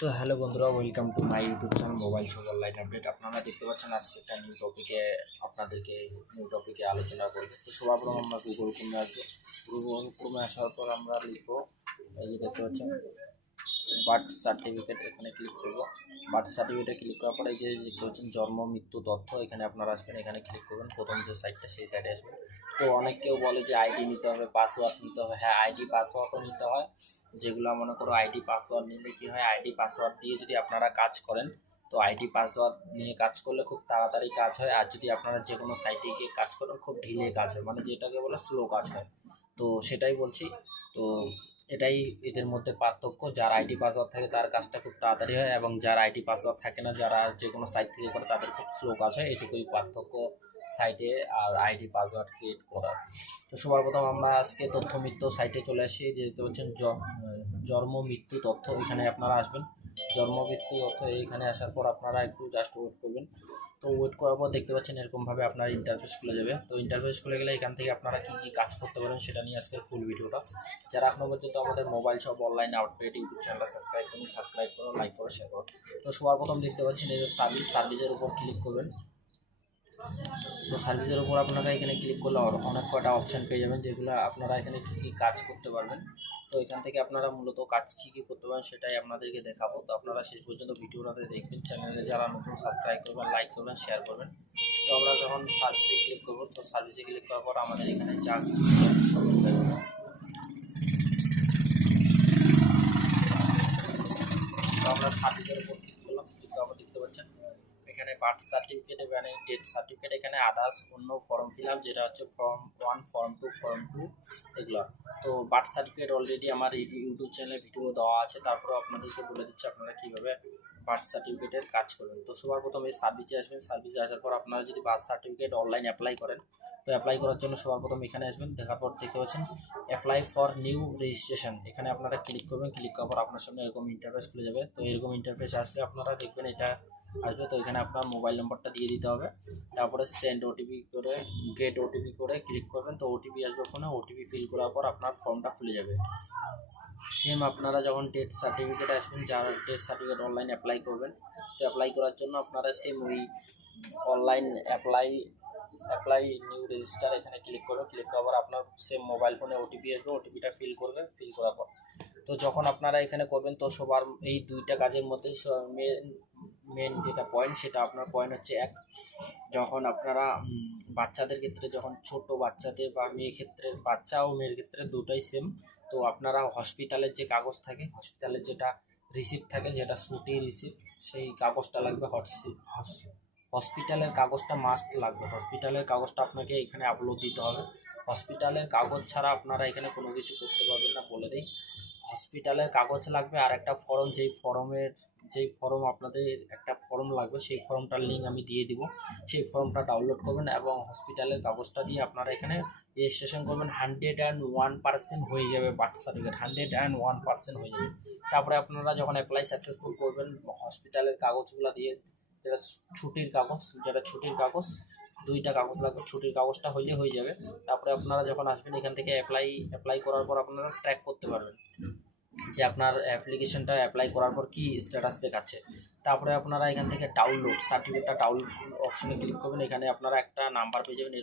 তো হ্যালো বন্ধুরা, welcome to my YouTube channel mobile shop online update. আপনারা দেখতে পাচ্ছেন আজকে একটা আপনাদেরকে নিউ টপিকে আলোচনা করবো। তো সর্বপ্রথম আমরা গুগল ক্রোমে আসবো। গুগল ক্রোমে আসার পর আমরা লিখবো, এই যে দেখতে পাচ্ছেন বার্থ সার্টিফিকেট, এখানে ক্লিক করবো। বার্থ সার্টিফিকেটে ক্লিক করার পরে এই যে দেখতে পাচ্ছেন জন্ম মৃত্যু তথ্য, এখানে আপনারা আসবেন, এখানে ক্লিক করবেন। প্রথম যে সাইটটা সেই সাইটে আসবেন। তো অনেক কেউ বলে যে আইডি নিতে হবে, পাসওয়ার্ড নিতে হবে। হ্যাঁ, আইডি পাসওয়ার্ডও নিতে হয়। যেগুলো মনে করো আইডি পাসওয়ার্ড নিলে কি হয়, আইডি পাসওয়ার্ড দিয়ে যদি আপনারা কাজ করেন, তো আইডি পাসওয়ার্ড নিয়ে কাজ করলে খুব তাড়াতাড়ি কাজ হয়। আর যদি আপনারা যে কোনো সাইটে গিয়ে কাজ করেন, খুব ঢিলে কাজ হয়, মানে যেটাকে বলে স্লো কাজ হয়। তো সেটাই বলছি। তো এটাই এদের মধ্যে পার্থক্য। যার আইডি পাসওয়ার্ড থাকে তার কাজটা খুব তাড়াতাড়ি হয়, এবং যার আইডি পাসওয়ার্ড থাকে না, যারা যে কোনো সাইট থেকে করে, তাদের খুব স্লো কাজ হয়। এটুকুই পার্থক্য সাইটে আর আইডি পাসওয়ার্ড ক্রিয়েট করার। তো সবার প্রথম আমরা আজকে তথ্য মৃত্যু সাইটে চলে আসি। দেখতে পাচ্ছেন জন্ম মৃত্যু তথ্য, এখানে আপনারা আসবেন। জন্ম মৃত্যু তথ্য এইখানে আসার পর আপনারা একটু জাস্ট ওয়েট করবেন। তো ওয়েট করার পর দেখতে পাচ্ছেন এরকমভাবে আপনার ইন্টারফেস খুলে যাবে। তো ইন্টারফেস খুলে গেলে এখান থেকে আপনারা কী কী কাজ করতে পারেন সেটা নিয়ে আজকের ফুল ভিডিওটা। যারা এখনো পর্যন্ত আমাদের mobile shop online update YouTube চ্যানেলটা সাবস্ক্রাইব করো, লাইক করো, শেয়ার করো। তো সবার প্রথম দেখতে পাচ্ছেন এই যে সার্ভিসের উপর ক্লিক করবেন। তো সার্ভিসের উপর আপনারা এখানে ক্লিক করলে অনেক কয়টা অপশান পেয়ে যাবেন, যেগুলো আপনারা এখানে কী কী কাজ করতে পারবেন। তো এখান থেকে আপনারা মূলত কাজ কী করতে পারেন সেটাই আপনাদেরকে দেখাবো। তো আপনারা শেষ পর্যন্ত ভিডিওটাতে দেখবেন। চ্যানেলে যারা নতুন সাবস্ক্রাইব করবেন, লাইক করবেন, শেয়ার করবেন। তো আমরা যখন সার্ভিসে ক্লিক করবো, তো সার্ভিসে ক্লিক করার পর আমাদের এখানে যা তো আমরা সার্ভিসের উপর ক্লিক করলাম। ক্লিক করার পর দেখতে পাচ্ছেন এখানে বার্থ সার্টিফিকেট, এখানে ডেথ সার্টিফিকেট, এখানে আদার্স অন্য ফর্ম ফিল আপ, যেটা হচ্ছে ফর্ম 1, ফর্ম 2, ফর্ম 2 এগুলো। তো বার্থ সার্টিফিকেট অলরেডি আমার ইউটিউব চ্যানেলে ভিডিও দেওয়া আছে, তারপরে আপনাদেরকে বলে দিচ্ছি আপনারা কীভাবে বার্থ সার্টিফিকেটের কাজ করবেন। তো সবার প্রথমে সার্ভিসে আসবেন। সার্ভিসে আসার পর আপনারা যদি বার্থ সার্টিফিকেট অনলাইন অ্যাপ্লাই করেন, তো অ্যাপ্লাই করার জন্য সবার প্রথম এখানে আসবেন। দেখার পর দেখতে পাচ্ছেন অ্যাপ্লাই ফর নিউ রেজিস্ট্রেশন, এখানে আপনারা ক্লিক করবেন। ক্লিক করার পর আপনার সামনে এরকম ইন্টারফেস খুলে যাবে। তো এরকম ইন্টারফেস আসলে আপনারা দেখবেন এটা আসবে। তো এখানে আপনার মোবাইল নম্বরটা দিয়ে দিতে হবে। তারপরে সেন্ড ওটিপি করে, গেট ওটিপি করে ক্লিক করবেন। তো ওটিপি আসবে ফোনে। ওটিপি ফিল করার পর আপনার ফর্মটা খুলে যাবে। সেম আপনারা যখন ডেথ সার্টিফিকেট আসবেন, যারা ডেথ সার্টিফিকেট অনলাইন অ্যাপ্লাই করবেন, তো অ্যাপ্লাই করার জন্য আপনারা সেম ওই অনলাইন অ্যাপ্লাই নিউ রেজিস্টার এখানে ক্লিক করবেন। ক্লিক করার পর আপনার সেম মোবাইল ফোনে ওটিপি আসবে। ওটিপিটা ফিল করবেন। ফিল করার পর তো যখন আপনারা এখানে করবেন, তো সবার এই দুইটা কাজের মধ্যে মেন যেটা পয়েন্ট, সেটা আপনার পয়েন্ট হচ্ছে এক, যখন আপনারা বাচ্চাদের ক্ষেত্রে, যখন ছোট বাচ্চাদের বা মেয়ে ক্ষেত্রে, বাচ্চা ও মেয়ের ক্ষেত্রে দুটাই সেম। তো আপনারা হসপিটালের যে কাগজ থাকে, হসপিটালের যেটা রিসিপ্ট থাকে, যেটা ছুটি রিসিপ্ট, সেই কাগজটা লাগবে। হসপিটালের কাগজটা মাস্ট লাগবে। হসপিটালের কাগজটা আপনাকে এখানে আপলোড দিতে হবে। হসপিটালের কাগজ ছাড়া আপনারা এখানে কোনো কিছু করতে পারবেন না, বলে দিই। হসপিটালের কাগজ লাগবে, আর একটা ফর্ম, যেই ফর্ম আপনাদের একটা ফর্ম লাগবে, সেই ফর্মটার লিঙ্ক আমি দিয়ে দিব। সেই ফর্মটা ডাউনলোড করবেন এবং হসপিটালের কাগজটা দিয়ে আপনারা এখানে রেজিস্ট্রেশন করবেন। 101% হয়ে যাবে। বার্থ সার্টিফিকেট 101% হয়ে যাবে। তারপরে আপনারা যখন অ্যাপ্লাই সাকসেসফুল করবেন, হসপিটালের কাগজগুলো দিয়ে, যেটা ছুটির কাগজ, দুইটা কাগজ লাগবে। ছুটির কাগজটা হইলে হয়ে যাবে। তারপরে আপনারা যখন আসবেন, এখান থেকে অ্যাপ্লাই করার পর আপনারা ট্র্যাক করতে পারবেন যে আপনার অ্যাপ্লিকেশনটা অ্যাপ্লাই করার পর কি স্ট্যাটাস দেখাচ্ছে। তারপরে আপনারা এখান থেকে সার্টিফিকেটটা ডাউনলোড অপশনে ক্লিক করবেন। এখানে আপনারা একটা নাম্বার পেয়ে যাবেন,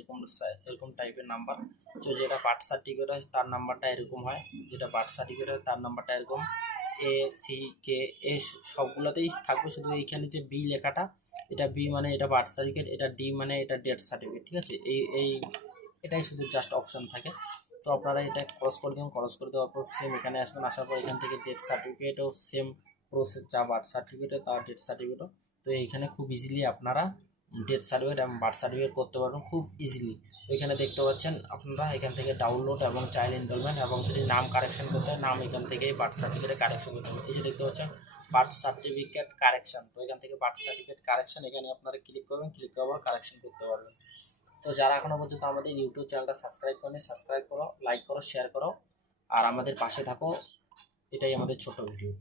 এরকম টাইপের নাম্বার। তো যেটা বার্থ সার্টিফিকেট হয় তার নাম্বারটা এরকম হয়, যেটা বার্থ সার্টিফিকেট হয় তার নাম্বারটা এরকম ACK, সবগুলোতেই থাকবে। শুধু এইখানে যে বি লেখাটা, এটা বি মানে এটা বার্থ সার্টিফিকেট, এটা ডি মানে এটা ডেথ সার্টিফিকেট, ঠিক আছে। এটাই শুধু জাস্ট অপশান থাকে। তো আপনারা এটা ক্রস করে দেবেন। ক্রস করে দেওয়ার পর সেম এখানে আসবেন। আসার পর এখান থেকে ডেথ সার্টিফিকেটও সেম প্রসেস, যা বার্থ সার্টিফিকেটও তার ডেথ সার্টিফিকেটও। তো এইখানে খুব ইজিলি আপনারা ডেথ সার্টিফিকেট এবং বার্থ সার্টিফিকেট করতে পারবেন খুব ইজিলি। এখানে দেখতে পাচ্ছেন আপনারা এখান থেকে ডাউনলোড এবং চাইল্ড এনরোলমেন্ট, এবং যদি নাম কারেকশন করতে হয়, নাম এখান থেকেই বার্থ সার্টিফিকেটে কারেকশন করতে হবে। এই যে দেখতে পাচ্ছেন বার্থ সার্টিফিকেট কারেকশন। তো এখান থেকে বার্থ সার্টিফিকেট কারেকশন, এখানে আপনারা ক্লিক করবেন। ক্লিক করার পর কারেকশন করতে পারবেন। তো যারা এখনো পর্যন্ত আমাদের ইউটিউব চ্যানেলটা সাবস্ক্রাইব করেনি, সাবস্ক্রাইব করো, লাইক করো, শেয়ার করো, আর আমাদের পাশে থাকো। এটাই আমাদের ছোট ভিডিও।